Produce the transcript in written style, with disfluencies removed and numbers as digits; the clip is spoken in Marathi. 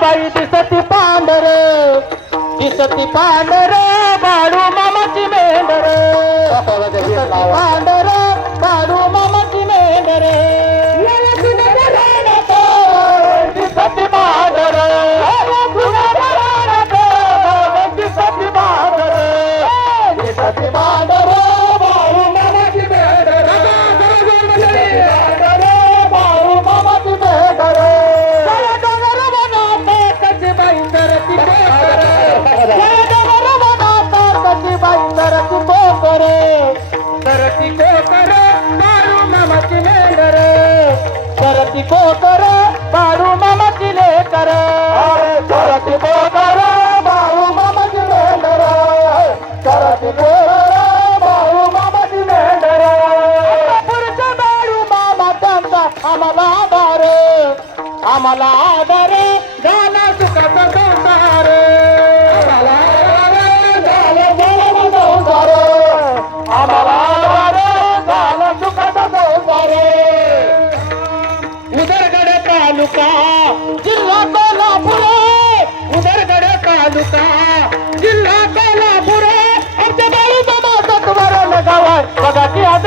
बाई दिसती पांढर बाळू मामाची मेंढर पांढर बाळू मामाची मेंढर दिसती पांढर दिसती पांढर दिसती पांढर बाळू मामाची मेंढर बाळू मामाची मेंढर कशी बाई तरती तरती कोकर बाळू मामाची लेकर तरती कोकर बाळू मामाची लेकर तरती कोकर बाळू मामाची लेकर तरती कोकर बाळू मामाची लेकर पुरुष बाळू मामा त्यांचा आम्हाला आधार झाला सुखाचा संसार उदरगड तालुका जिल्हा कोल्हापूर उदरगड तालुका जिल्हा कोल्हापूर आमच्या बाळू मामा सत्वरण गाव आहे बघा की आज